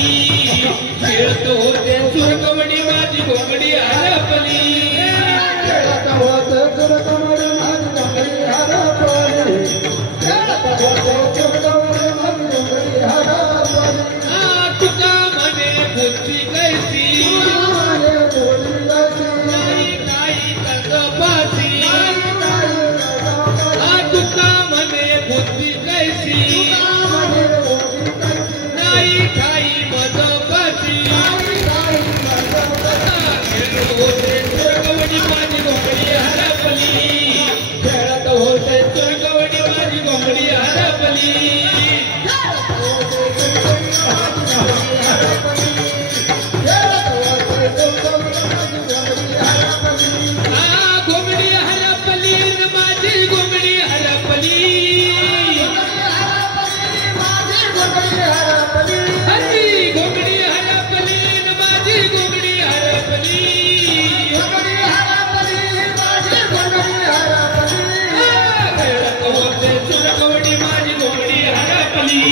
खेळत होते चुरकवडी माझी घोंगडी हरपली खेळत होते चुरकवडी माझी घोंगडी हरपली खेळत होते चुरकवडी माझी घोंगडी हरपली तुका म्हणे बुद्धी कैसी नाही नाही तसपासी तुका म्हणे बुद्धी कैसी नाही ठाई मजपासी खेळत होते चुरकवडी माझी घोंगडी हरपली खेळत होते चुरकवडी माझी घोंगडी हरपली घोंगडी हरपली माझी घोंगडी हरपली हरी घोंगडी हरपली माझी घोंगडी हरपली खेळत होते चुरकवडी माझी घोंगडी हरपली